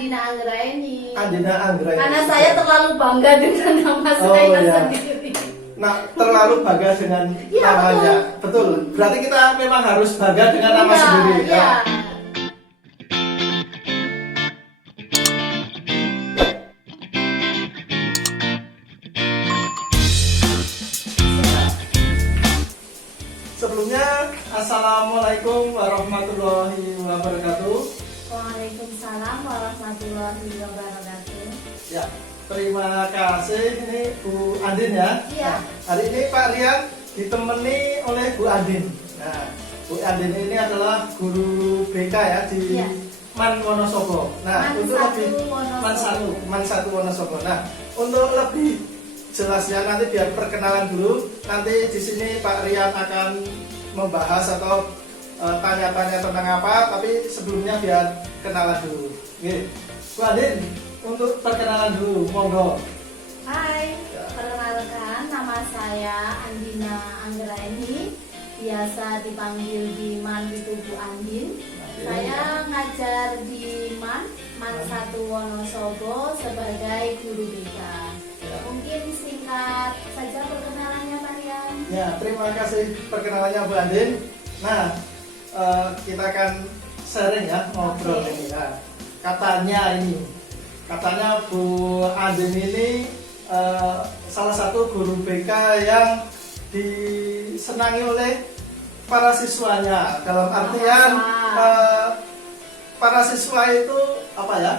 Andina Anggraeni. Andina Anggraeni. Karena saya terlalu bangga dengan nama saya sendiri. Nah, terlalu bangga dengan namanya. Betul. Berarti kita memang harus bangga dengan nama sendiri. Ya. Sebelumnya, Assalamualaikum warahmatullahi wabarakatuh. Waalaikumsalam warahmatullahi wabarakatuh. Ya, terima kasih. Ini Bu Andin ya. Iya. Nah, hari ini Pak Rian ditemani oleh Bu Andin. Nah, Bu Andin ini adalah guru BK ya di Man Wonosobo. Nah, Man untuk satu lebih Wonosobo. Man satu Wonosobo. Nah, untuk lebih jelasnya nanti biar perkenalan dulu. Nanti di sini Pak Rian akan membahas atau tanya-tanya tentang apa, tapi sebelumnya biar kenalan dulu. Oke. Bu Andin, untuk perkenalan dulu, monggo. Hai, perkenalkan nama saya Andina Anggraeni, biasa dipanggil di Man itu Bu Andin. Saya ngajar di Man 1 Wonosobo sebagai guru BK. Mungkin singkat saja perkenalannya Pak Rian. Ya, terima kasih perkenalannya Bu Andin. Nah, kita akan sharing ya, ngobrol ini. Nah, katanya Bu Andin ini salah satu guru BK yang disenangi oleh para siswanya. Dalam artian para siswa itu apa ya?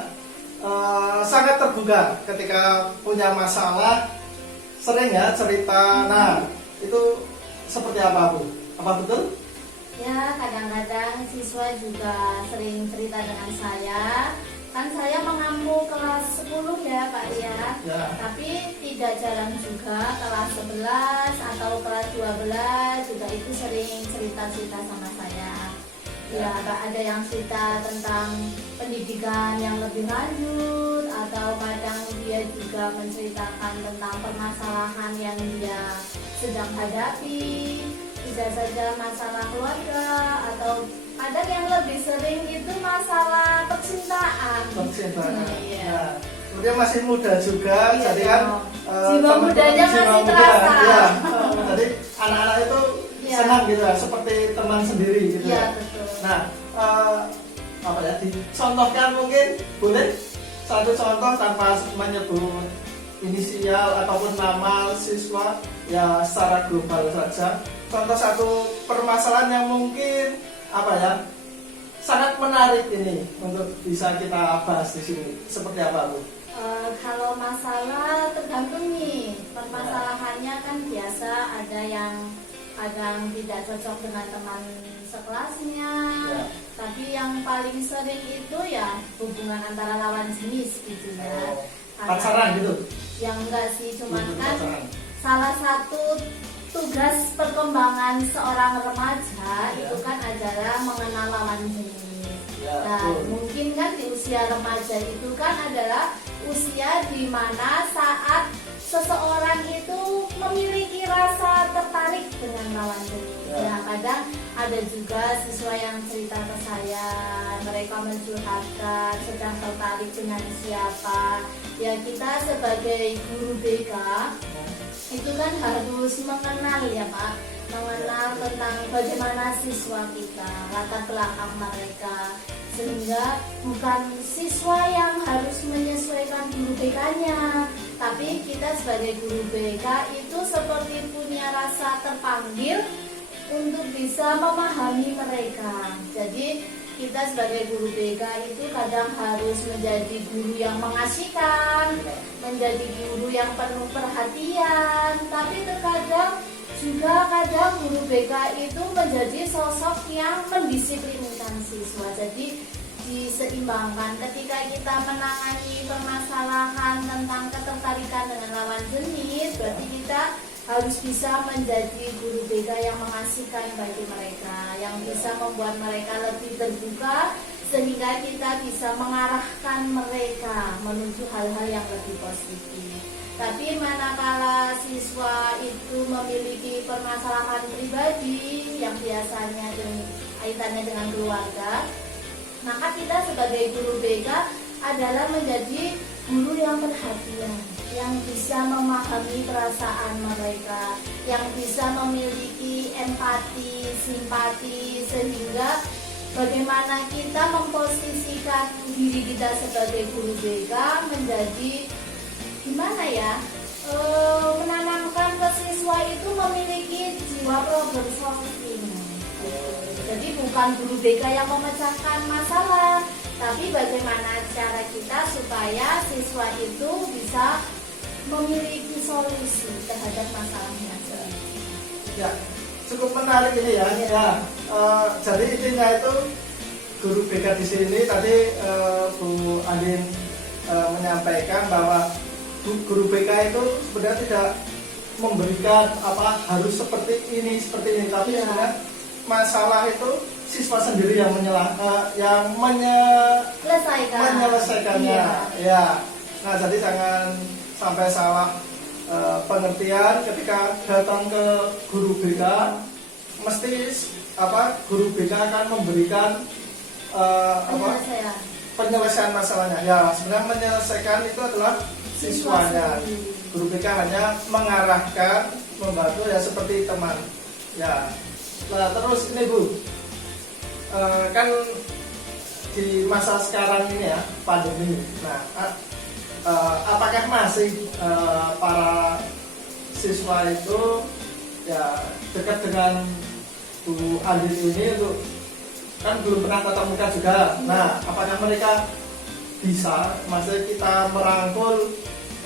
Sangat terbuka ketika punya masalah, sering ya cerita. Nah, itu seperti apa Bu? Apa betul? Ya, kadang-kadang siswa juga sering cerita dengan saya. Kan saya mengampu kelas 10 ya Pak Rian. Ya. Tapi tidak jarang juga kelas 11 atau kelas 12 juga itu sering cerita-cerita sama saya. Ya, ada yang cerita tentang pendidikan yang lebih lanjut, atau kadang dia juga menceritakan tentang permasalahan yang dia sedang hadapi, tidak saja masalah keluarga, atau kadang yang lebih sering itu masalah percintaan. Iya. Nah, kemudian masih muda juga, Iya, jadi kan jiwa mudanya masih terasa. Ya, jadi anak-anak itu senang gitu ya, seperti teman sendiri gitu ya. Betul. Nah, apa ya, dicontohkan mungkin boleh satu contoh tanpa menyebut inisial ataupun nama siswa ya, secara global saja. Contoh satu permasalahan yang mungkin apa ya, sangat menarik ini untuk bisa kita bahas di sini. Seperti apa Bu? Kalau masalah tergantung nih, permasalahannya kan biasa ada yang kadang tidak cocok dengan teman sekelasnya, tapi yang paling sering itu ya hubungan antara lawan jenis gitu ya. Pacaran gitu? Yang enggak sih, cuman kan salah satu tugas perkembangan seorang remaja itu kan adalah mengenal lawan jenis. Nah, mungkin kan di usia remaja itu kan adalah usia di mana saat seseorang itu memiliki rasa tertarik dengan lawan jenis. Nah, kadang ada juga siswa yang cerita ke saya, mereka mencurhatkan sedang tertarik dengan siapa. Ya, kita sebagai guru BK itu kan harus mengenal ya Pak, mengenal tentang bagaimana siswa kita, latar belakang mereka, sehingga bukan siswa yang harus menyesuaikan guru BK-nya, tapi kita sebagai guru BK itu seperti punya rasa terpanggil untuk bisa memahami mereka. Jadi kita sebagai guru BK itu kadang harus menjadi guru yang mengasihkan, menjadi guru yang penuh perhatian, tapi terkadang juga kadang guru BK itu menjadi sosok yang mendisiplinkan siswa. Jadi diseimbangkan ketika kita menangani permasalahan tentang ketertarikan dengan lawan jenis, berarti kita harus bisa menjadi guru BK yang mengasihkan bagi mereka, yang bisa membuat mereka lebih terbuka, sehingga kita bisa mengarahkan mereka menuju hal-hal yang lebih positif. Tapi manakala siswa itu memiliki permasalahan pribadi yang biasanya kaitannya dengan keluarga, maka kita sebagai guru BK adalah menjadi guru yang perhatian, yang bisa memahami perasaan mereka, yang bisa memiliki empati, simpati, sehingga bagaimana kita memposisikan diri kita sebagai guru BK menjadi gimana ya, menanamkan ke siswa itu memiliki jiwa problem solving. Jadi bukan guru BK yang memecahkan masalah, tapi bagaimana cara kita supaya siswa itu bisa memiliki solusi terhadap masalahnya. Ya, cukup menarik ini ya. Ya, jadi intinya itu guru BK di sini tadi Bu Andin menyampaikan bahwa guru BK itu sebenarnya tidak memberikan apa harus seperti ini, tapi Ya. sebenarnya masalah itu siswa sendiri yang menyelesaikannya. Iya. Ya. Nah, jadi jangan sampai salah pengertian ketika datang ke guru BK, mesti guru BK akan memberikan penyelesaian masalahnya. Ya, sebenarnya menyelesaikan itu adalah siswanya. Guru BK hanya mengarahkan, membantu ya seperti teman. Ya. Nah, terus ini Bu, kan di masa sekarang ini ya, pandemi. Nah, apakah masih para siswa itu ya dekat dengan Bu Andin ini untuk kan belum pernah tatap muka juga. Nah, apakah mereka bisa, maksudnya kita merangkul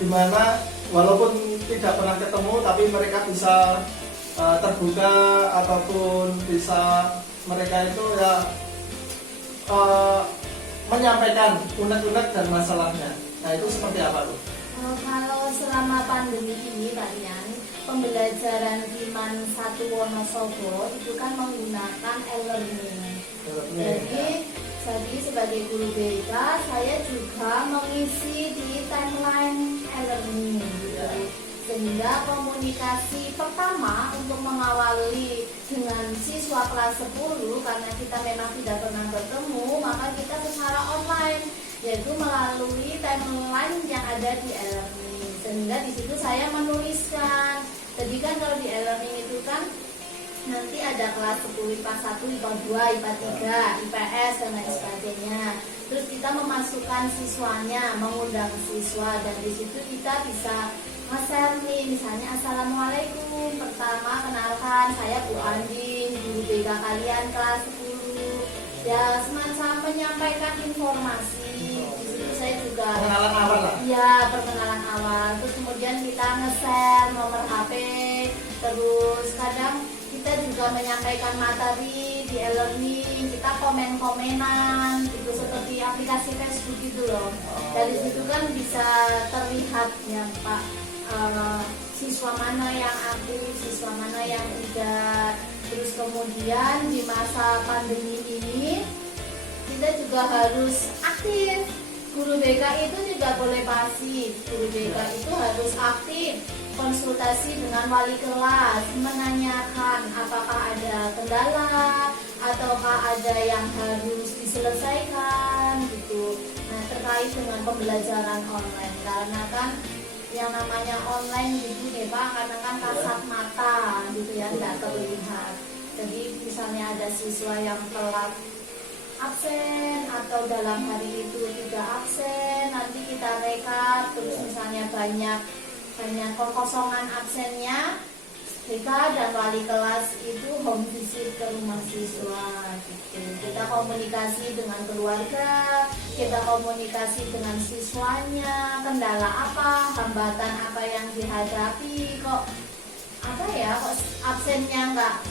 dimana walaupun tidak pernah ketemu tapi mereka bisa terbuka ataupun bisa mereka itu ya menyampaikan unek-unek dan masalahnya. Nah, itu seperti apa Bu? Kalau selama pandemi ini Pak Rian, pembelajaran di Man 1 Wonosobo itu kan menggunakan e-learning. Jadi sebagai guru BK saya juga mengisi di timeline e-learning gitu. Sehingga komunikasi pertama untuk mengawali dengan siswa kelas 10, karena kita memang tidak pernah bertemu, maka kita secara online, yaitu melalui timeline yang ada di e-learning. Sehingga di situ saya menuliskan. Jadi kan kalau di e-learning itu kan nanti ada kelas 10 IPA 1, IPA 2, IPA 3, IPS dan lain sebagainya. Terus kita memasukkan siswanya, mengundang siswa, dan di situ kita bisa nge-share nih, misalnya assalamualaikum, pertama kenalkan saya Bu Andin, guru BK kalian kelas 10. Ya, semacam menyampaikan informasi. Di situ saya juga Pengenalan awal lah. ya, perkenalan awal. Terus kemudian kita nge-share nomor HP. Terus kadang kita juga menyampaikan materi di e-learning, kita komen-komenan gitu, seperti aplikasi Facebook gitu loh. Dari situ kan bisa terlihat ya Pak, siswa mana yang aktif, siswa mana yang tidak. Terus kemudian di masa pandemi ini kita juga harus aktif. Guru BK itu tidak boleh pasif. Guru BK itu harus aktif, konsultasi dengan wali kelas, menanyakan apakah ada kendala ataukah ada yang harus diselesaikan gitu. Nah, terkait dengan pembelajaran online, karena kan yang namanya online gitu ya Pak, karena kan kasat mata gitu ya, nggak terlihat. Jadi misalnya ada siswa yang telat absen atau dalam hari itu tidak absen, nanti kita rekap. Terus misalnya banyak kekosongan absennya, BK dan wali kelas itu home visit ke rumah siswa gitu. Kita komunikasi dengan keluarga, kita komunikasi dengan siswanya, kendala apa, hambatan apa yang dihadapi, kok absennya nggak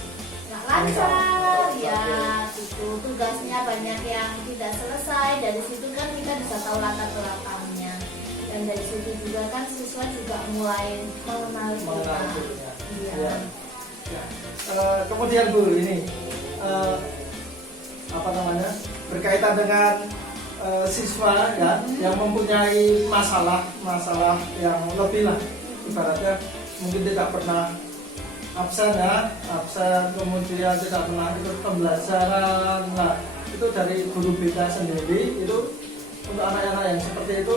lancar ya gitu, tugasnya banyak yang tidak selesai. Dari situ kan kita bisa tahu latar belakangnya, dan dari situ juga kan siswa juga mulai mengenal kita. Iya. Ya. Kemudian Bu, ini berkaitan dengan siswa ya, yang mempunyai masalah yang lebih lah, ibaratnya mungkin tidak pernah absen, kemudian tidak pernah ikut pembelajaran. Nah, itu dari guru BK sendiri itu untuk anak-anak yang seperti itu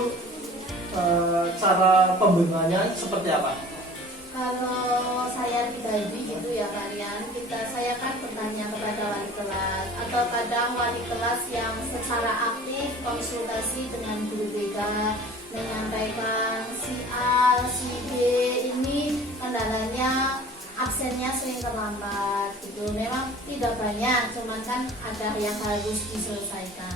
cara pembimbingannya seperti apa? Kalau saya pribadi gitu ya kalian, saya kan bertanya kepada wali kelas atau kadang wali kelas yang secara aktif konsultasi dengan guru BK menyampaikan si A, si B ini kendalanya absennya sering terlambat gitu. Memang tidak banyak, cuman kan ada yang harus diselesaikan.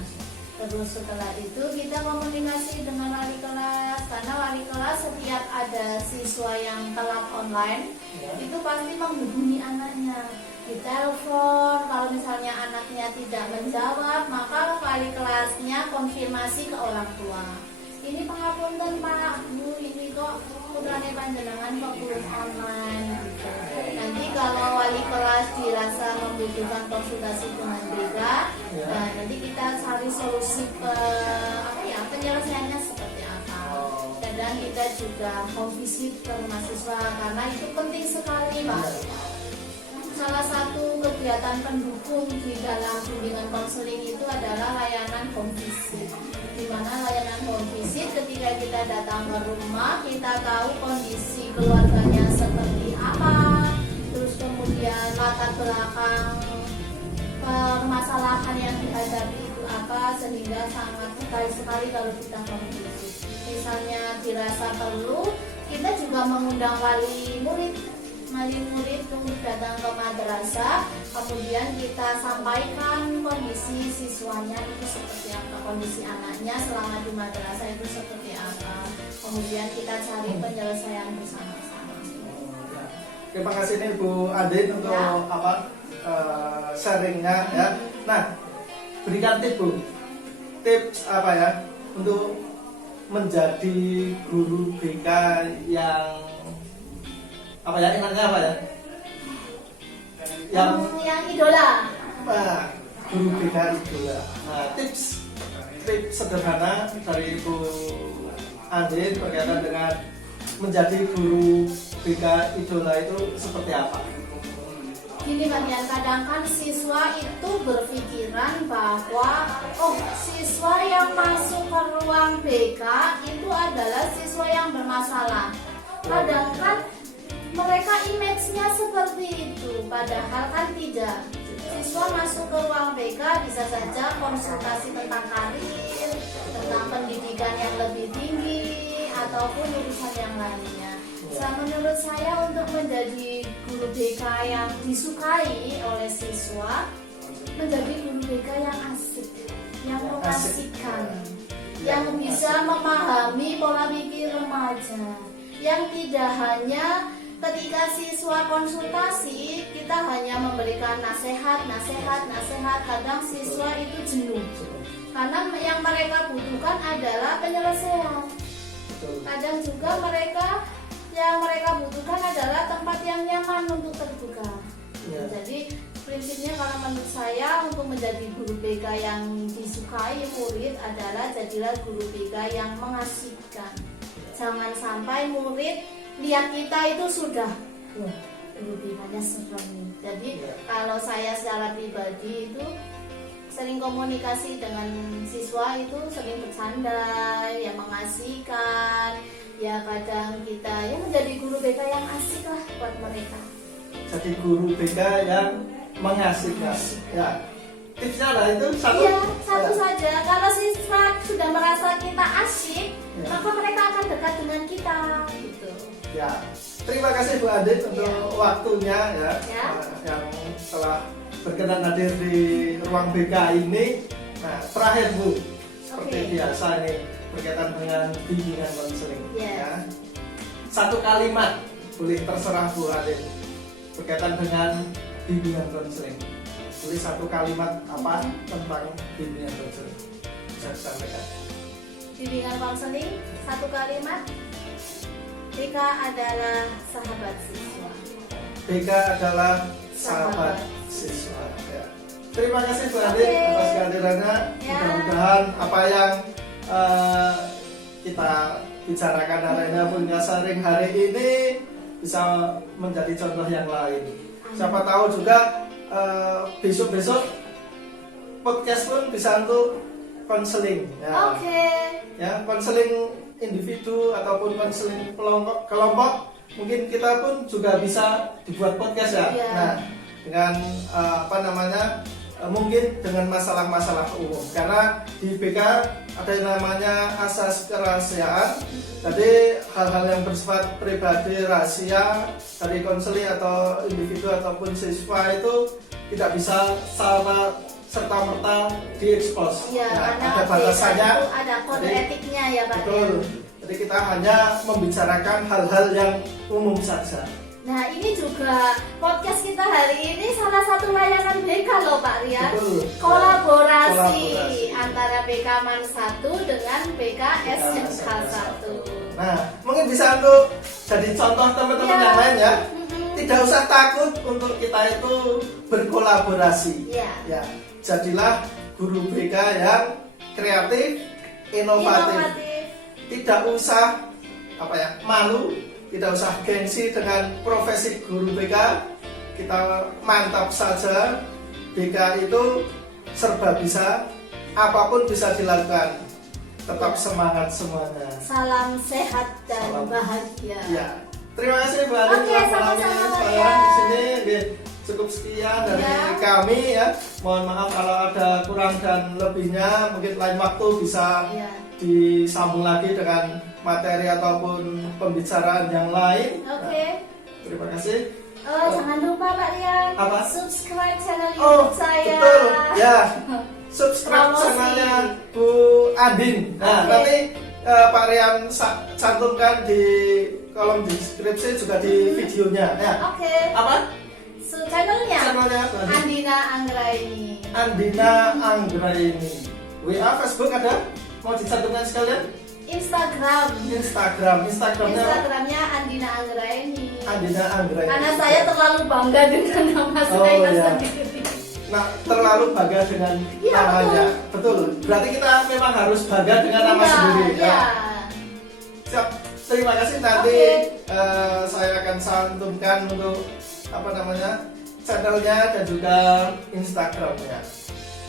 Terus setelah itu kita komunikasi dengan wali kelas, karena wali kelas setiap ada siswa yang telat online itu pasti menghubungi anaknya, ditelepon. Kalau misalnya anaknya tidak menjawab, maka wali kelasnya konfirmasi ke orang tua. Ini pengapunten Pak, Bu, ini kok putrane panjenengan kok belum online gitu. Nanti kalau wali kelas dirasa membutuhkan konsultasi dengan BK, nah nanti kita cari solusi penyelesaiannya seperti apa. Dan kita juga home visit ke rumah siswa karena itu penting sekali Pak. Salah satu kegiatan pendukung di dalam bimbingan konseling itu adalah layanan home visit. Di mana layanan home visit ketika kita datang ke rumah, kita tahu kondisi keluarganya seperti apa, terus kemudian latar belakang permasalahan yang dihadapi itu apa, sehingga sangat baik sekali kalau kita home visit. Misalnya dirasa perlu, kita juga mengundang wali murid untuk datang ke madrasah, kemudian kita sampaikan kondisi siswanya itu seperti apa, kondisi anaknya selama di madrasah itu seperti apa, kemudian kita cari penyelesaian bersama-sama. Terima kasih nih Bu Adin untuk sharingnya ya. Nah, berikan tips Bu, tips apa ya untuk menjadi guru BK yang enaknya apa ya? Yang idola. Nah, guru BK idola. Nah, tips sederhana dari Ibu Andin berkaitan dengan menjadi guru BK idola itu seperti apa? Gini bagian kadang kan siswa itu berpikiran bahwa siswa yang masuk ke ruang BK itu adalah siswa yang bermasalah. Kadang kan mereka image-nya seperti itu, padahal kan tidak. Siswa masuk ke ruang BK bisa saja konsultasi tentang karir, tentang pendidikan yang lebih tinggi, ataupun urusan yang lainnya. Menurut saya untuk menjadi guru BK yang disukai oleh siswa, menjadi guru BK yang asik, yang mengasihkan, yang bisa memahami pola pikir remaja, yang tidak hanya ketika siswa konsultasi kita hanya memberikan nasihat, kadang siswa itu jenuh karena yang mereka butuhkan adalah penyelesaian. Kadang juga yang mereka butuhkan adalah tempat yang nyaman untuk terbuka. Jadi prinsipnya kalau menurut saya untuk menjadi guru BK yang disukai murid adalah jadilah guru BK yang mengasihkan. Jangan sampai murid lihat kita itu sudah guru BK-nya serem. Jadi kalau saya secara pribadi itu sering komunikasi dengan siswa itu sering bercanda, yang mengasihkan, ya kadang kita menjadi guru BK yang asik lah buat mereka. Jadi guru BK yang mengasihkan. Ya. Tipsnya lah itu satu. Iya, satu saja. Kalau siswa sudah merasa kita asik, maka mereka akan dekat dengan kita gitu. Ya, terima kasih Bu Adit untuk waktunya yang telah berkenan hadir di ruang BK ini. Nah, terakhir Bu, seperti biasa nih berkaitan dengan bimbingan konseling. Ya. Satu kalimat, boleh terserah Bu Adit, berkaitan dengan bimbingan konseling. Boleh satu kalimat apa tentang bimbingan konseling? Bisa disampaikan. Bimbingan konseling, satu kalimat. BK adalah sahabat siswa. BK adalah sahabat siswa. Ya. Terima kasih Bu Adit atas kehadirannya. Mudah-mudahan apa yang kita bicarakan hari ini punya sharing hari ini bisa menjadi contoh yang lain. Siapa tahu juga besok-besok podcast pun bisa untuk konseling. Ya. Oke. Ya, konseling individu ataupun konseling kelompok, mungkin kita pun juga bisa dibuat podcast ya. Iya. Nah, dengan mungkin dengan masalah-masalah umum, karena di BK ada yang namanya asas kerahasiaan. Jadi hal-hal yang bersifat pribadi, rahasia dari konseling atau individu ataupun siswa itu tidak bisa serta merta diekspos. Ya, Nah, karena ada batasannya. itu ada kode Jadi, etiknya ya Pak. betul. Jadi kita hanya membicarakan hal-hal yang umum saja. Nah ini juga podcast kita hari ini salah satu layanan BK loh Pak Rian. Betul. Kolaborasi Kolaborasi. antara BK MAN 1 dengan BK SMK 1. Nah, mungkin bisa untuk jadi contoh teman-teman Ya. yang lain ya. Mhm. Tidak usah takut untuk kita itu berkolaborasi. Ya. Ya, jadilah guru BK yang kreatif, inovatif. Tidak usah malu, tidak usah gengsi dengan profesi guru BK. Kita mantap saja. BK itu serba bisa, apapun bisa dilakukan. Tetap semangat semuanya. Salam sehat dan Salam. bahagia. Ya, terima kasih Bu Ani. Oke, sama-sama, Pak saya Rian. di sini. Oke, cukup sekian dari Ya. kami ya. Mohon maaf kalau ada kurang dan lebihnya. Mungkin lain waktu bisa Ya. disambung lagi dengan materi ataupun pembicaraan yang lain. Oke. Nah, terima kasih. Jangan lupa Pak Rian, Apa? subscribe channel Oh, YouTube saya. betul. Ya. Subscribe Promosi. channelnya Bu Andin. Nah, Oke. nanti Pak Rian cantumkan di kolom deskripsi juga di videonya. Ya. Oke. Apa? Channelnya Channelnya Bu Andin. Andina Anggraini. Andina Anggraini. WA, Facebook ada? Mau dicantumkan sekalian? Instagramnya Instagramnya Andina Anggraini. Andina Anggraini. Karena saya terlalu bangga dengan nama Oh, saya ya. sendiri. Nah, terlalu bangga dengan Iya, namanya. Betul. Berarti kita memang harus bangga dengan nama Iya, sendiri. iya. Siap. Terima kasih, nanti Oke. saya akan cantumkan untuk channelnya dan juga Instagramnya.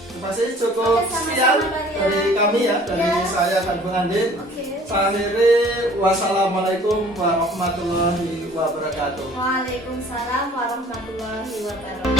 Terima kasih, cukup Oke, sama-sama, sekian Pak Rian. dari kami ya, dari Ya. saya dan Bu Andin. Oke. Saya akhiri, wassalamualaikum warahmatullahi wabarakatuh. Waalaikumsalam warahmatullahi wabarakatuh.